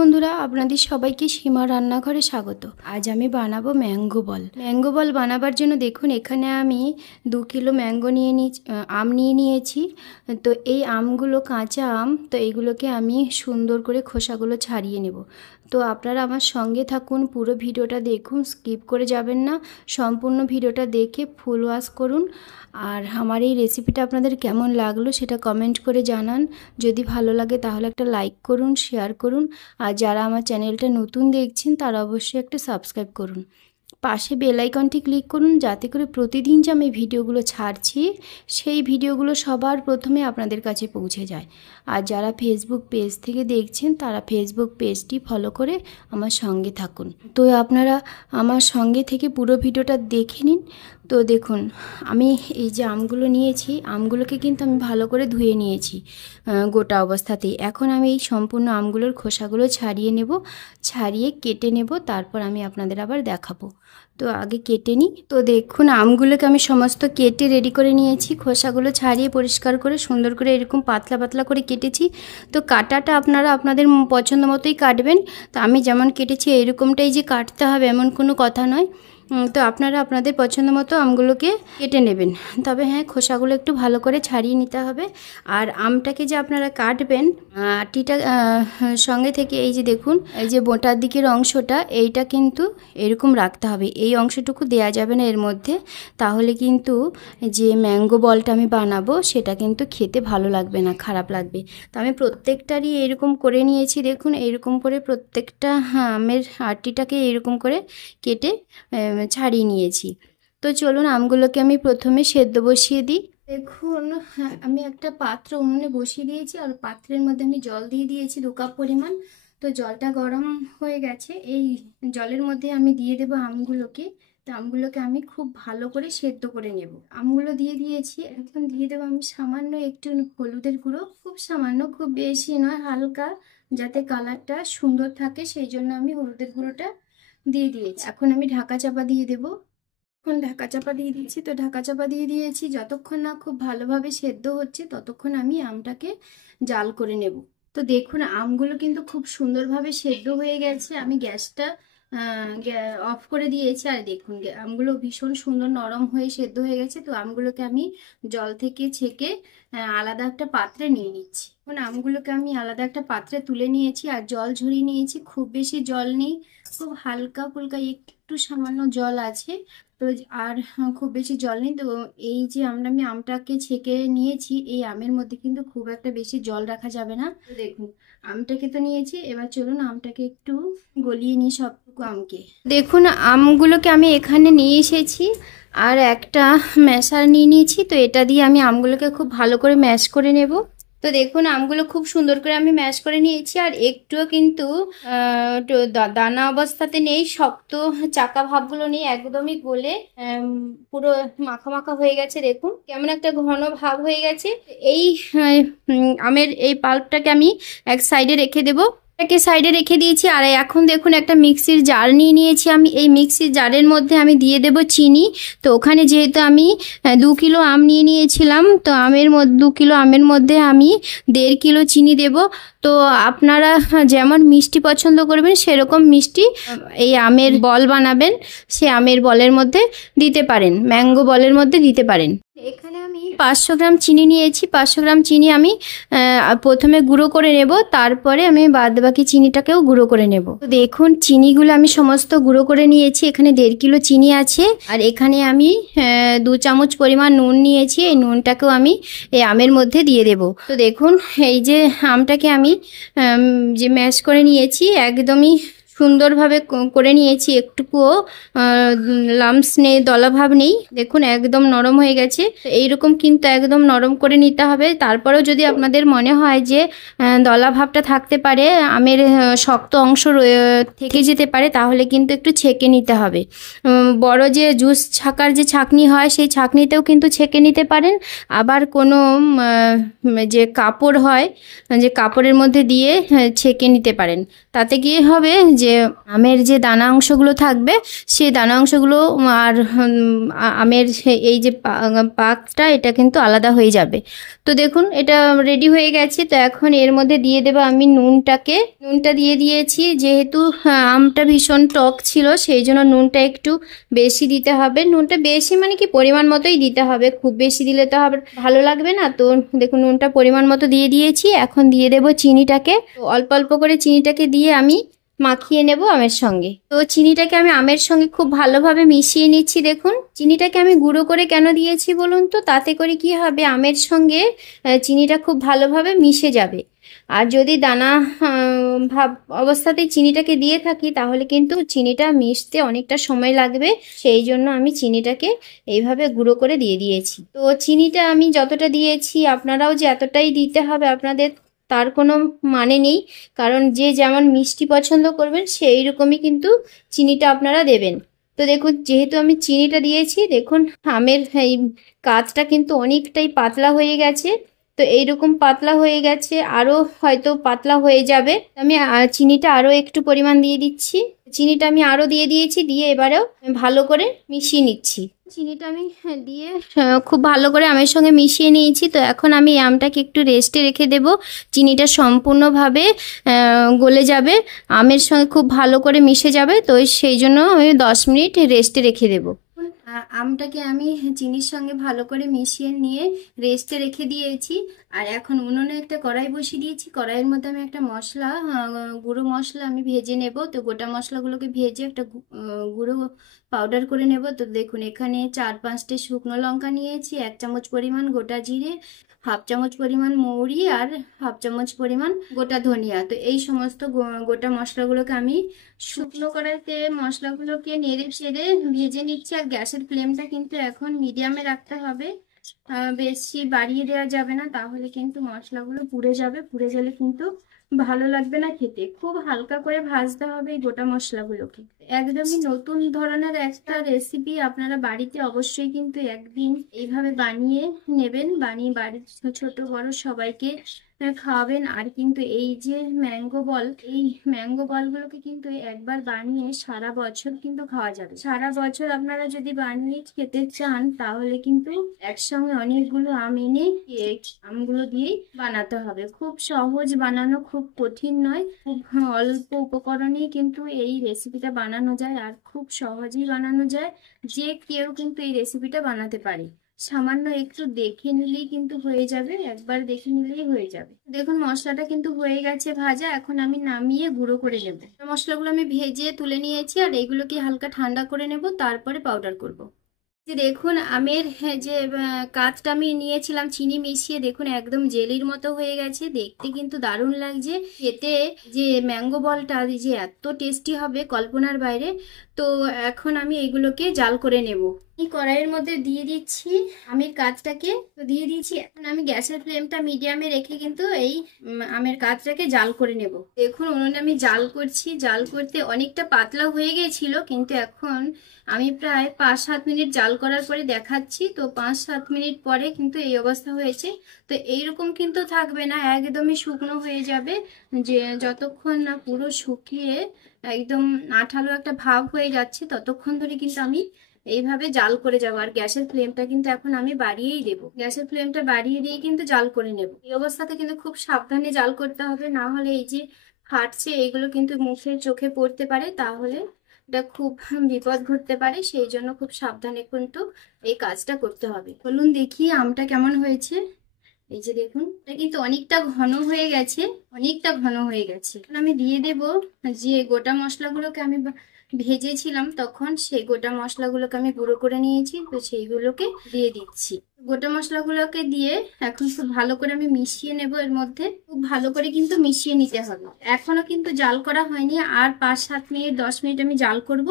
বন্ধুরা, আপনাদের সবাইকে সীমা রান্নাঘরে স্বাগত। আজ আমি বানাবো ম্যাঙ্গো বল। ম্যাঙ্গো বল বানাবার জন্য দেখুন এখানে আমি 2 কিলো আম নিয়ে নিয়েছি। তো এই আমগুলো কাঁচা আম, তো এইগুলোকে আমি সুন্দর করে খোসাগুলো ছাড়িয়ে নেব। তো আপনারা আমার সঙ্গে থাকুন, পুরো ভিডিওটা দেখুন, স্কিপ করে যাবেন না। সম্পূর্ণ ভিডিওটা দেখে ফুল ওয়াশ করুন। আর আমার এই রেসিপিটা আপনাদের কেমন লাগলো সেটা কমেন্ট করে জানান। যদি ভালো লাগে তাহলে একটা লাইক করুন, শেয়ার করুন। আর যারা আমার চ্যানেলটা নতুন দেখছেন তারা অবশ্যই একটা সাবস্ক্রাইব করুন। পাশে বেল আইকনটি ক্লিক করুন, যাতে করে প্রতিদিন যে আমি ভিডিওগুলো ছাড়ছি সেই ভিডিওগুলো সবার প্রথমে আপনাদের কাছে পৌঁছে যায়। আর যারা ফেসবুক পেজ থেকে দেখছেন তারা ফেসবুক পেজটি ফলো করে আমার সঙ্গে থাকুন। তো আপনারা আমার সঙ্গে থেকে পুরো ভিডিওটা দেখে নিন। তো দেখুন আমি এই যে আমগুলো নিয়েছি, আমগুলোকে কিন্তু আমি ভালো করে ধুয়ে নিয়েছি গোটা অবস্থাতেই। এখন আমি এই সম্পূর্ণ আমগুলোর খোসাগুলো ছাড়িয়ে নেব, ছাড়িয়ে কেটে নেব, তারপর আমি আপনাদের আবার দেখাবো। তো আগে কেটে নিই। তো দেখুন আমগুলোকে আমি সমস্ত কেটে রেডি করে নিয়েছি, খোসাগুলো ছাড়িয়ে পরিষ্কার করে সুন্দর করে এরকম পাতলা পাতলা করে কেটেছি। তো কাটাটা আপনারা আপনাদের পছন্দ মতোই কাটবেন। তো আমি যেমন কেটেছি এইরকমটাই যে কাটতে হবে এমন কোনো কথা নয়। তো আপনারা আপনাদের পছন্দ মতো আমগুলোকে কেটে নেবেন। তবে হ্যাঁ, খোসাগুলো একটু ভালো করে ছাড়িয়ে নিতে হবে। আর আমটাকে যে আপনারা কাটবেন, আটিটা সঙ্গে থেকে এই যে দেখুন, এই যে বোটার দিকের অংশটা এইটা কিন্তু এরকম রাখতে হবে। এই অংশটুকু দেয়া যাবে না এর মধ্যে, তাহলে কিন্তু যে ম্যাঙ্গো বলটা আমি বানাবো সেটা কিন্তু খেতে ভালো লাগবে না, খারাপ লাগবে। তো আমি প্রত্যেকটারই এরকম করে নিয়েছি। দেখুন এইরকম করে প্রত্যেকটা আমের আটিটাকে এরকম করে কেটে ছাড়িয়ে নিয়েছি। তো চলুন আমগুলোকে আমি প্রথমে সেদ্ধ বসিয়ে দিই। দেখুন আমি একটা পাত্র উনুনে বসিয়ে দিয়েছি, আর পাত্রের মধ্যে আমি জল দিয়ে দিয়েছি 2 কাপ পরিমাণ। তো জলটা গরম হয়ে গেছে, এই জলের মধ্যে আমি দিয়ে দেবো আমগুলোকে। তো আমগুলোকে আমি খুব ভালো করে সেদ্ধ করে নেব। আমগুলো দিয়ে দিয়েছি, এখন দিয়ে দেবো আমি সামান্য একটু হলুদের গুঁড়ো, খুব সামান্য, খুব বেশি নয়, হালকা, যাতে কালারটা সুন্দর থাকে সেই জন্য আমি হলুদের গুঁড়োটা দিয়ে দিয়েছি। এখন আমি ঢাকা চাপা দিয়ে দেব। এখন ঢাকা চাপা দিয়ে দিচ্ছি। তো ঢাকা চাপা দিয়ে দিয়েছি, যতক্ষণ না খুব ভালোভাবে সেদ্ধ হচ্ছে ততক্ষণ আমি আমটাকে জাল করে নেব। তো দেখুন আমগুলো কিন্তু খুব সুন্দরভাবে সেদ্ধ হয়ে গেছে। আমি গ্যাসটা অফ করে দিয়েছি। আর দেখুন আমগুলো ভীষণ সুন্দর নরম হয়ে সেদ্ধ হয়ে গেছে। তো আমগুলোকে আমি জল থেকে ছেঁকে আলাদা একটা পাত্রে নিয়ে নিচ্ছি। এখন আমগুলোকে আমি আলাদা একটা পাত্রে তুলে নিয়েছি আর জল ঝরিয়ে নিয়েছি। খুব বেশি জল নেই, খুব হালকা ফুলকা একটু সামান্য জল আছে। তো আর খুব বেশি জল নেই। তো এই যে আমি আমটাকে ছেঁকে নিয়েছি, এই আমের মধ্যে কিন্তু খুব একটা বেশি জল রাখা যাবে না। তো দেখুন আমটাকে তো নিয়েছি, এবার চলুন আমটাকে একটু গলিয়ে নিই সবটুকু আমকে। দেখুন আমগুলোকে আমি এখানে নিয়ে এসেছি আর একটা ম্যাশার নিয়ে নিয়েছি। তো এটা দিয়ে আমি আমগুলোকে খুব ভালো করে ম্যাশ করে নেব। তো দেখুন আমগুলো খুব সুন্দর করে আমি ম্যাশ করে নিয়েছি, আর একটুও কিন্তু দানা অবস্থাতে নেই, শক্ত চাকা ভাবগুলো নেই, একদমই গলে পুরো মাখা মাখা হয়ে গেছে। দেখুন কেমন একটা ঘন ভাব হয়ে গেছে। এই আমের এই পাল্পটাকে আমি এক সাইডে রেখে দেবো। এটাকে সাইডে রেখে দিয়েছি। আর এখন দেখুন একটা মিক্সির জার নিয়ে নিয়েছি। আমি এই মিক্সির জারের মধ্যে আমি দিয়ে দেব চিনি। তো ওখানে যেহেতু আমি 2 কিলো আম নিয়ে নিয়েছিলাম, তো 2 কিলো আমের মধ্যে আমি 1.5 কিলো চিনি দেব। তো আপনারা যেমন মিষ্টি পছন্দ করবেন সেরকম মিষ্টি এই আমের বল বানাবেন সে আমের বলের মধ্যে দিতে পারেন, ম্যাঙ্গো বলের মধ্যে দিতে পারেন। এখানে আমি 500 গ্রাম চিনি নিয়েছি। 500 গ্রাম চিনি আমি প্রথমে গুঁড়ো করে নেব, তারপরে আমি বাদবাকি চিনিটাকেও গুঁড়ো করে নেব। তো দেখুন চিনিগুলো আমি সমস্ত গুঁড়ো করে নিয়েছি। এখানে 1.5 কিলো চিনি আছে। আর এখানে আমি 2 চামচ পরিমাণ নুন নিয়েছি। এই নুনটাকেও আমি এই আমের মধ্যে দিয়ে দেব। তো দেখুন এই যে আমটাকে আমি যে ম্যাশ করে নিয়েছি একদমই সুন্দরভাবে করে নিয়েছি, একটুকুও লাম্পস নেই, দলাভাব নেই। দেখুন একদম নরম হয়ে গেছে। এইরকম কিন্তু একদম নরম করে নিতে হবে। তারপরেও যদি আপনাদের মনে হয় যে দলাভাবটা থাকতে পারে, আমের শক্ত অংশ থেকে যেতে পারে, তাহলে কিন্তু একটু ছেঁকে নিতে হবে। বড় যে জুস ছাকার যে ছাঁকনি হয় সেই ছাঁকনিতেও কিন্তু ছেঁকে নিতে পারেন। আবার কোনো যে কাপড় হয়, যে কাপড়ের মধ্যে দিয়ে ছেঁকে নিতে পারেন। তাতে গিয়ে হবে যে যে আমের যে দানা অংশগুলো থাকবে সেই দানা অংশগুলো আর আমের এই যে পাকটা এটা কিন্তু আলাদা হয়ে যাবে। তো দেখুন এটা রেডি হয়ে গেছে। তো এখন এর মধ্যে দিয়ে দেবো আমি নুনটা দিয়ে দিয়েছি। যেহেতু আমটা ভীষণ টক ছিল সেই জন্য নুনটা একটু বেশি দিতে হবে। নুনটা বেশি মানে কি পরিমাণ মতোই দিতে হবে, খুব বেশি দিলে তো হবে ভালো লাগবে না। তো দেখুন নুনটা পরিমাণ মতো দিয়ে দিয়েছি। এখন দিয়ে দেবো চিনিটাকে। তো অল্প অল্প করে চিনিটাকে দিয়ে আমি মাখিয়ে নেব আমের সঙ্গে। তো চিনিটাকে আমি আমের সঙ্গে খুব ভালোভাবে মিশিয়ে নিচ্ছি। দেখুন চিনিটাকে আমি গুঁড়ো করে কেন দিয়েছি বলুন তো, তাতে করে কি হবে আমের সঙ্গে চিনিটা খুব ভালোভাবে মিশে যাবে। আর যদি দানা ভাব অবস্থাতেই চিনিটাকে দিয়ে থাকি তাহলে কিন্তু চিনিটা মিশতে অনেকটা সময় লাগবে। সেই জন্য আমি চিনিটাকে এইভাবে গুঁড়ো করে দিয়ে দিয়েছি। তো চিনিটা আমি যতটা দিয়েছি আপনারাও যে এতটাই দিতে হবে আপনাদের তার কোনো মানে নেই, কারণ যে যেমন মিষ্টি পছন্দ করবেন সেই রকমই কিন্তু চিনিটা আপনারা দেবেন। তো দেখুন যেহেতু আমি চিনিটা দিয়েছি, দেখুন আমের এই কাজটা কিন্তু অনেকটাই পাতলা হয়ে গেছে। তো এইরকম পাতলা হয়ে গেছে, আরও হয়তো পাতলা হয়ে যাবে। আমি চিনিটা আরও একটু পরিমাণ দিয়ে দিচ্ছি। চিনিটা আমি আরও দিয়ে দিয়েছি, দিয়ে এবারেও ভালো করে মিশিয়ে নিচ্ছি। চিনিটা আমি দিয়ে খুব ভালো করে আমের সঙ্গে মিশিয়ে নিয়েছি। তো এখন আমি আমটাকে একটু রেস্টে রেখে দেব। চিনিটা সম্পূর্ণভাবে গলে যাবে, আমের সঙ্গে খুব ভালো করে মিশে যাবে। তো সেই জন্য আমি 10 মিনিট রেস্টে রেখে দেবো। আমটাকে আমি চিনির সঙ্গে ভালো করে মিশিয়ে নিয়ে রেস্টে রেখে দিয়েছি। আর এখন উনুনে একটা কড়াই বসিয়ে দিয়েছি। কড়াইয়ের মধ্যে আমি একটা মশলা গুঁড়ো মশলা আমি ভেজে নেব। তো গোটা মশলাগুলোকে ভেজে একটা গুঁড়ো পাউডার করে নেব। তো দেখুন এখানে 4-5টে শুকনো লঙ্কা নিয়েছি, 1 চামচ পরিমাণ গোটা জিরে, 1/2 চামচ পরিমাণ মৌরি আর 1/2 চামচ পরিমাণ গোটা ধনিয়া। তো এই সমস্ত গোটা মশলাগুলোকে আমি শুকনো কড়াইতে মশলাগুলোকে নেড়ে চেড়ে ভেজে নিচ্ছি। আর গ্যাসের ফ্লেমটা কিন্তু এখন মিডিয়ামে রাখতে হবে, বেশি বাড়িয়ে দেওয়া যাবে না, তাহলে কিন্তু মশলাগুলো পুড়ে যাবে। পুড়ে গেলে কিন্তু ভালো লাগবে না খেতে। খুব হালকা করে ভাজতে হবে এই গোটা মশলাগুলোকে। একদমই নতুন ধরনের একটা রেসিপি, আপনারা বাড়িতে অবশ্যই কিন্তু একদিন এইভাবে বানিয়ে নেবেন, বানিয়ে বাড়ির ছোট বড় সবাইকে খাওয়াবেন। আর কিন্তু এই যে ম্যাঙ্গো বলগুলোকে কিন্তু একবার বানিয়ে সারা বছর কিন্তু খাওয়া যাবে। সারা বছর আপনারা যদি বানিয়ে খেতে চান তাহলে কিন্তু একসঙ্গে অনেকগুলো আম এনে আমগুলো দিয়েই বানাতে হবে। খুব সহজ বানানো, খুব কঠিন নয়, খুব অল্প উপকরণেই কিন্তু এই রেসিপিটা বানানো যায়। আর খুব সহজেই বানানো যায়, যে কেউ কিন্তু এই রেসিপিটা বানাতে পারে। সামান্য একটু দেখে নিলেই কিন্তু হয়ে যাবে, একবার দেখে নিলেই হয়ে যাবে। দেখুন মশলাটা কিন্তু হয়ে গেছে ভাজা। এখন আমি নামিয়ে গুঁড়ো করে নেব। মশলাগুলো আমি ভেজে তুলে নিয়েছি, আর এইগুলোকে হালকা ঠান্ডা করে নেব, তারপরে পাউডার করব। যে দেখুন আমের যে কাজটা আমি নিয়েছিলাম চিনি মিশিয়ে, দেখুন একদম জেলির মতো হয়ে গেছে। দেখতে কিন্তু দারুণ লাগছে, খেতে যে ম্যাঙ্গো বলটা যে এত টেস্টি হবে কল্পনার বাইরে। তো এখন আমি এইগুলোকে জাল করে নেব। এই কড়াইয়ের মধ্যে দিয়ে দিচ্ছি আমের কাজটাকে। তো দিয়ে দিয়েছি। এখন আমি গ্যাসের ফ্লেমটা মিডিয়ামে রেখে কিন্তু এই আমের কাজটাকে জাল করে নেব। দেখুন উনুনে আমি জাল করছি। জাল করতে অনেকটা পাতলা হয়ে গিয়েছিল, কিন্তু এখন আমি প্রায় 5-7 মিনিট জাল করার পরে দেখাচ্ছি। তো 5-7 মিনিট পরে কিন্তু এই অবস্থা হয়েছে। তো এইরকম কিন্তু থাকবে না, একদমই শুকনো হয়ে যাবে। যে যতক্ষণ না পুরো শুকিয়ে একদম আঠালো একটা ভাব হয়ে যাচ্ছে ততক্ষণ ধরে কিন্তু আমি এইভাবে জাল করে যাবো। আর গ্যাসের ফ্লেমটা কিন্তু এখন আমি বাড়িয়েই দেবো। গ্যাসের ফ্লেমটা বাড়িয়ে দিয়ে কিন্তু জাল করে নেব। এই অবস্থাতে কিন্তু খুব সাবধানে জাল করতে হবে, না হলে এই যে ফাটছে এইগুলো কিন্তু মুখে চোখে পড়তে পারে, তাহলে এটা খুব বিপদ ঘটতে পারে। সেই জন্য খুব সাবধানে কিন্তু এই কাজটা করতে হবে। বলুন দেখি আমটা কেমন হয়েছে। এই যে দেখুন এটা কিন্তু অনেকটা ঘন হয়ে গেছে, অনেকটা ঘন হয়ে গেছে। এখন আমি দিয়ে দেব যে গোটা মশলাগুলোকে আমি ভেজেছিলাম তখন, সেই গোটা মশলাগুলোকে আমি গুঁড়ো করে নিয়েছি। তো সেইগুলোকে দিয়ে দিচ্ছি। গোটা মশলাগুলোকে দিয়ে এখন খুব ভালো করে আমি মিশিয়ে নেব। এর মধ্যে খুব ভালো করে কিন্তু মিশিয়ে নিতে হবে। এখনো কিন্তু জাল করা হয়নি, আর 5-7 মিনিট 10 মিনিট আমি জাল করব,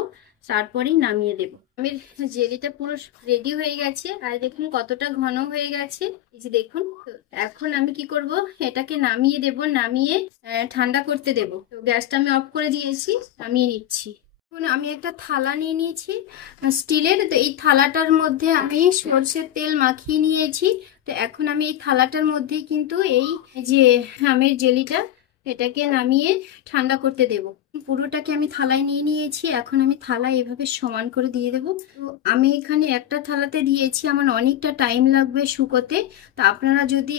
তারপরেই নামিয়ে দেব। আমি জেলিটা পুরো রেডি হয়ে গেছে, আর দেখুন কতটা ঘন হয়ে গেছে। এই যে দেখুন। এখন আমি কি করব, এটাকে নামিয়ে দেব, নামিয়ে ঠান্ডা করতে দেব। তো গ্যাসটা আমি অফ করে দিয়েছি, নামিয়ে নিচ্ছি। আমি একটা থালা নিয়ে নিয়েছি স্টিলের। তো এই থালাটার মধ্যে আমি সরষের তেল মাখিয়ে নিয়েছি। তো এখন আমি এই থালাটার মধ্যেই কিন্তু এই যে আমের জেলিটা এটাকে নামিয়ে ঠান্ডা করতে দেব। পুরোটাকে আমি থালায় নিয়ে নিয়েছি। এখন আমি থালায় এভাবে সমান করে দিয়ে দেবো। তো আমি এখানে একটা থালাতে দিয়েছি, আমার অনেকটা টাইম লাগবে শুকোতে। তা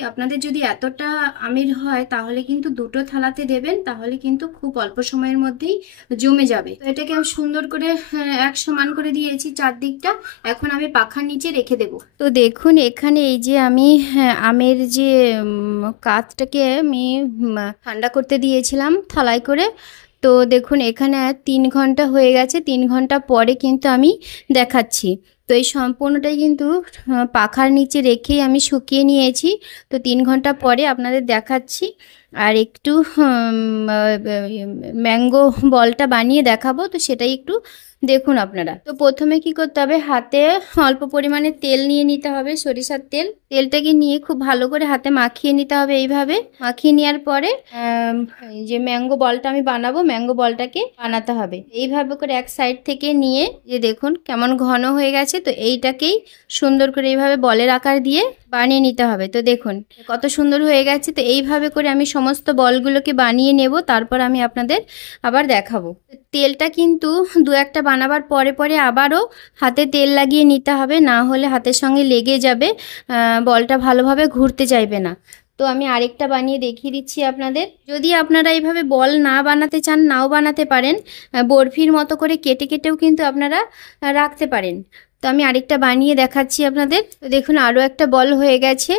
আপনাদের যদি এতটা আমের হয় তাহলে কিন্তু দুটো থালাতে দেবেন, তাহলে কিন্তু খুব অল্প সময়ের মধ্যেই জমে যাবে। তো এটাকে আমি সুন্দর করে এক সমান করে দিয়েছি চারদিকটা। এখন আমি পাখার নিচে রেখে দেবো। তো দেখুন এখানে এই যে আমি আমের যে কাতটাকে আমি ঠান্ডা করতে দিয়েছিলাম থালায় করে। তো দেখুন এখানে 3 ঘন্টা হয়ে গেছে। 3 ঘন্টা পরে কিন্তু আমি দেখাচ্ছি। তো এই সম্পূর্ণটাই কিন্তু পাখার নিচে রেখেই আমি শুকিয়ে নিয়েছি। তো 3 ঘন্টা পরে আপনাদের দেখাচ্ছি। আর একটু ম্যাঙ্গো বলটা বানিয়ে দেখাবো, তো সেটাই একটু দেখুন আপনারা। তো প্রথমে কি করতে হবে, হাতে অল্প পরিমাণে তেল নিয়ে নিতে হবে, সরিষার তেল। তেলটাকে নিয়ে খুব ভালো করে হাতে মাখিয়ে নিতে হবে। এইভাবে মাখিয়ে নেওয়ার পরে এই যে ম্যাঙ্গো বলটা আমি বানাবো, ম্যাঙ্গো বলটাকে বানাতে হবে এইভাবে করে এক সাইড থেকে নিয়ে। যে দেখুন কেমন ঘন হয়ে গেছে। তো এইটাকেই সুন্দর করে এইভাবে বলের আকার দিয়ে বানিয়ে নিতে হবে। তো দেখুন কত সুন্দর হয়ে গেছে। তো এইভাবে করে আমি সমস্ত বলগুলোকে বানিয়ে নেব, তারপর আমি আপনাদের আবার দেখাবো। তেলটা কিন্তু দু একটা বানাবার পরে পরে আবারও হাতে তেল লাগিয়ে নিতে হবে, না হলে হাতের সঙ্গে লেগে যাবে, বলটা ভালোভাবে ঘুরতে চাইবে না। তো আমি আরেকটা বানিয়ে দেখিয়ে দিচ্ছি আপনাদের। যদি আপনারা এইভাবে বল না বানাতে চান, নাও বানাতে পারেন, বরফির মতো করে কেটে কেটেও কিন্তু আপনারা রাখতে পারেন। তো আমি আরেকটা বানিয়ে দেখাচ্ছি আপনাদের। তো দেখুন আরও একটা বল হয়ে গেছে।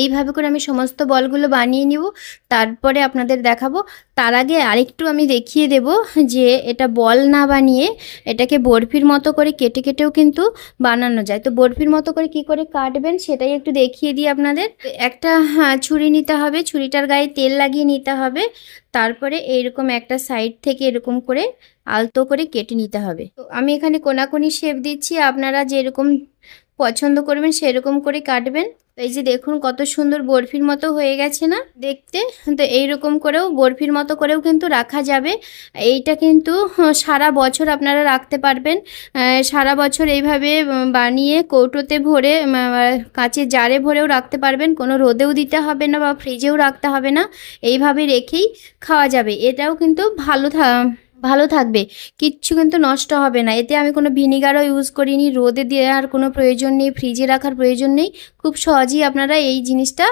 এইভাবে করে আমি সমস্ত বলগুলো বানিয়ে নিব, তারপরে আপনাদের দেখাবো। তার আগে আরেকটু আমি দেখিয়ে দেব যে এটা বল না বানিয়ে এটাকে বরফির মতো করে কেটে কেটেও কিন্তু বানানো যায়। তো বরফির মতো করে কি করে কাটবেন সেটাই একটু দেখিয়ে দিই আপনাদের। একটা ছুরি নিতে হবে, ছুরিটার গায়ে তেল লাগিয়ে নিতে হবে, তারপরে এইরকম একটা সাইড থেকে এরকম করে আলতো করে কেটে নিতে হবে। তো আমি এখানে কোনাকুনি শেপ দিচ্ছি, আপনারা যেরকম পছন্দ করবেন সেরকম করে কাটবেন। তো এই যে দেখুন কত সুন্দর বরফির মতো হয়ে গেছে না দেখতে। তো এইরকম করেও বরফির মতো করেও কিন্তু রাখা যাবে। এইটা কিন্তু সারা বছর আপনারা রাখতে পারবেন। সারা বছর এইভাবে বানিয়ে কৌটোতে ভরে কাঁচের জারে ভরেও রাখতে পারবেন, কোনো রোদেও দিতে হবে না বা ফ্রিজেও রাখতে হবে না, এইভাবে রেখেই খাওয়া যাবে। এটাও কিন্তু ভালো থাকবে, কিচ্ছু কিন্তু নষ্ট হবে না। এতে আমি কোনো ভিনিগারও ইউজ করিনি, রোদে দেওয়ার কোনো প্রয়োজন নেই, ফ্রিজে রাখার প্রয়োজন নেই। খুব সহজেই আপনারা এই জিনিসটা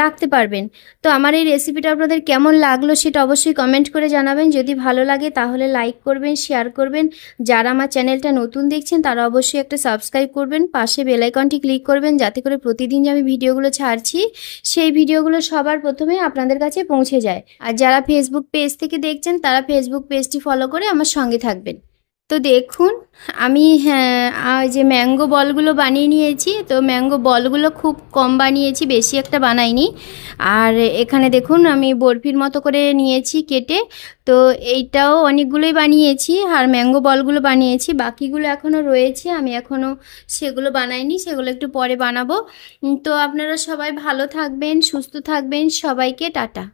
রাখতে পারবেন। তো আমার এই রেসিপিটা আপনাদের কেমন লাগলো সেটা অবশ্যই কমেন্ট করে জানাবেন। যদি ভালো লাগে তাহলে লাইক করবেন, শেয়ার করবেন। যারা আমার চ্যানেলটা নতুন দেখছেন তারা অবশ্যই একটা সাবস্ক্রাইব করবেন, পাশে বেল আইকনটি ক্লিক করবেন, যাতে করে প্রতিদিন যে আমি ভিডিওগুলো ছাড়ছি সেই ভিডিওগুলো সবার প্রথমে আপনাদের কাছে পৌঁছে যায়। আর যারা ফেসবুক পেজ থেকে দেখছেন তারা ফেসবুক পেজটি ফলো করে আমার সঙ্গে থাকবেন। তো দেখুন আমি যে ম্যাঙ্গো বলগুলো বানিয়ে নিয়েছি। তো ম্যাঙ্গো বলগুলো খুব কম বানিয়েছি, বেশি একটা বানাইনি। আর এখানে দেখুন আমি বরফির মতো করে নিয়েছি কেটে। তো এইটাও অনেকগুলোই বানিয়েছি, আর ম্যাঙ্গো বলগুলো বানিয়েছি, বাকিগুলো এখনও রয়েছে, আমি এখনও সেগুলো বানাইনি, সেগুলো একটু পরে বানাবো। তো আপনারা সবাই ভালো থাকবেন, সুস্থ থাকবেন, সবাইকে টাটা।